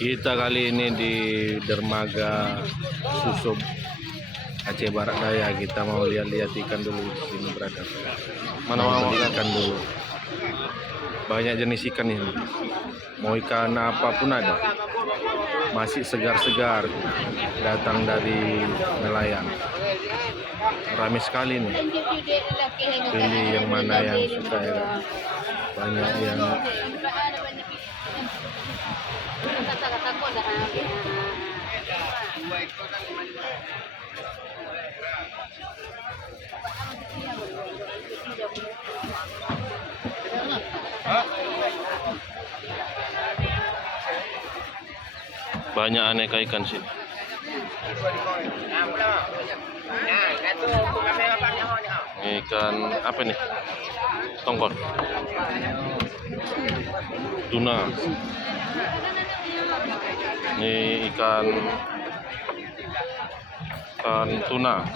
Kita kali ini di dermaga Susub Aceh Barat Daya. Kita mau lihat-lihat ikan dulu di sini berada. Mana mau ikan dulu? Banyak jenis ikan ini. Mau ikan apapun ada. Masih segar-segar datang dari nelayan. Ramai sekali nih. Pilih yang mana yang suka ya kan. Banyak yang banyak aneka ikan sih. Ikan apa nih? Tongkol, tuna. Ini ikan tuna.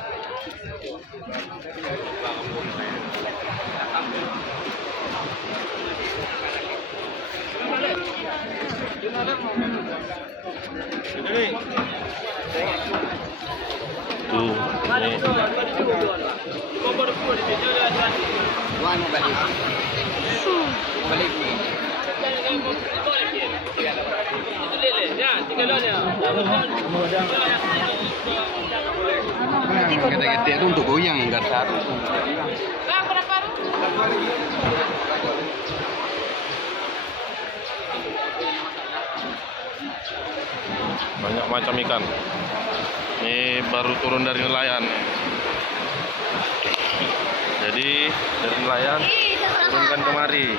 Tuh, ini Gede-gede itu untuk goyang, enggak satu. banyak macam ikan. Ini baru turun dari nelayan. Jadi dari nelayan turunkan kemari.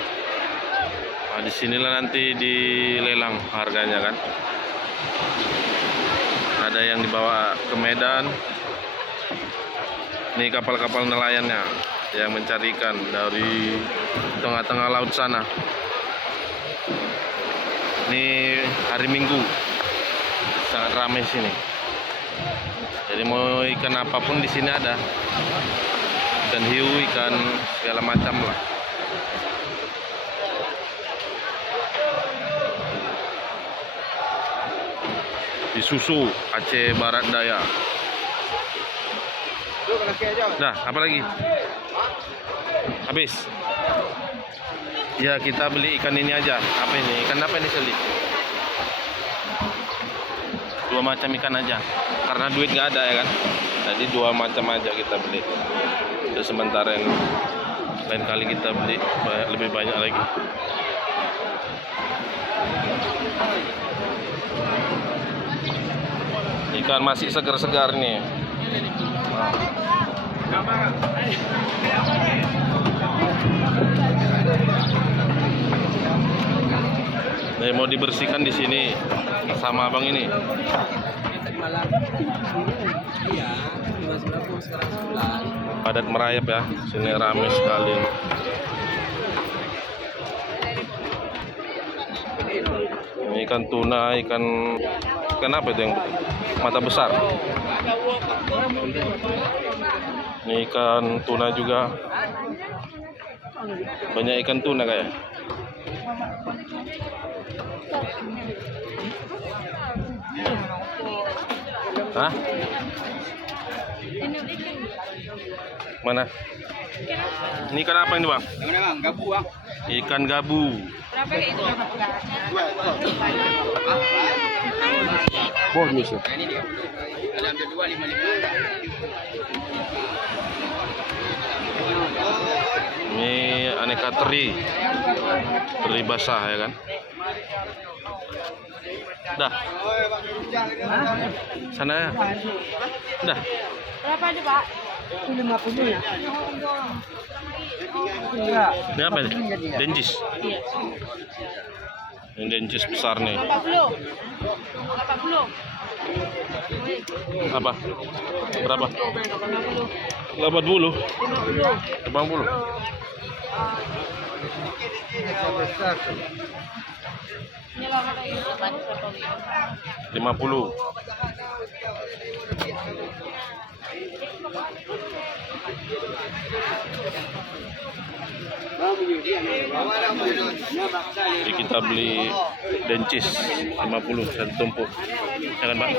Nah, disinilah nanti dilelang harganya kan. Ada yang dibawa ke Medan. Ini kapal-kapal nelayannya yang mencari ikan dari tengah-tengah laut sana. Ini hari Minggu sangat ramai sini. Jadi mau ikan apapun di sini ada. Ikan hiu, ikan segala macam lah. Di Susu Aceh Barat Daya. Dah, apa lagi? Habis. Ya, kita beli ikan ini aja. Apa ini? Ikan apa ini Seli? Dua macam ikan aja. Karena duit nggak ada ya kan. Jadi dua macam aja kita beli. Terus sementara yang lain kali kita beli lebih banyak lagi. Ikan masih segar-segar nih. Nih mau dibersihkan di sini sama abang ini. Padat merayap ya, sini ramai sekali. Ini ikan tuna, ikan apa itu yang mata besar? Ini ikan tuna juga. Banyak ikan tuna kayak. Hah? Mana? Ini ikan apa ini bang? Gabu bang. Ikan gabu. Berapa itu? Bonus ya. Ini aneka teri basah ya kan. Dah. Sana ya. Dah. Berapa aja, Pak? 50 ya. Ini apa ini? Denjis. Ini denjis besar nih. 80. Apa? Berapa? 80. 80. Ini lah kata itu kan 50. Jadi kita beli dencis 50 satu tumpuk. Ya kan, Bang?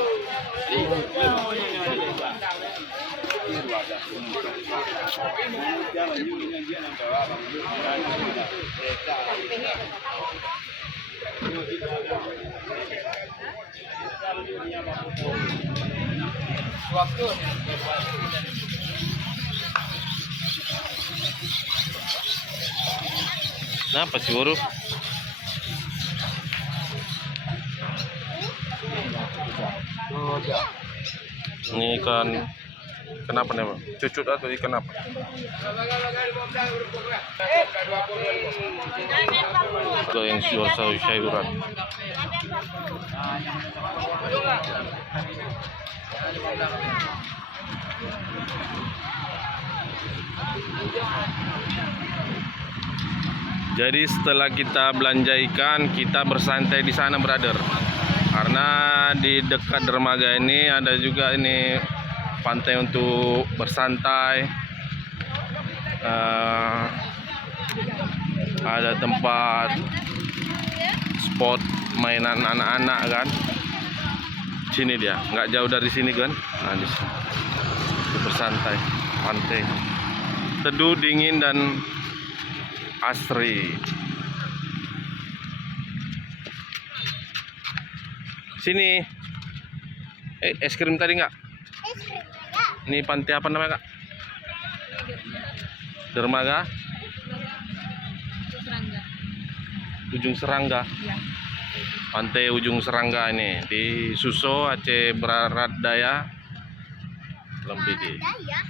Kenapa sih, Buru? Ini ikan kenapa nih, Bang? Cucut atau ikan apa? Kalau yang jual sayuran. Jadi setelah kita belanja ikan, kita bersantai di sana, brother. Karena di dekat dermaga ini ada juga ini pantai untuk bersantai. Ada tempat spot mainan anak-anak kan. Sini dia, nggak jauh dari sini kan. Nah, di sini. Bersantai, pantai. Teduh, dingin dan asri. Sini. Es krim tadi nggak? Es krim enggak? Ini pantai apa namanya, Kak? Dermaga Serangga. Ujung Serangga. Iya. Pantai Ujung Serangga ini di Suso, Aceh Barat Daya, Lembigi. Ya.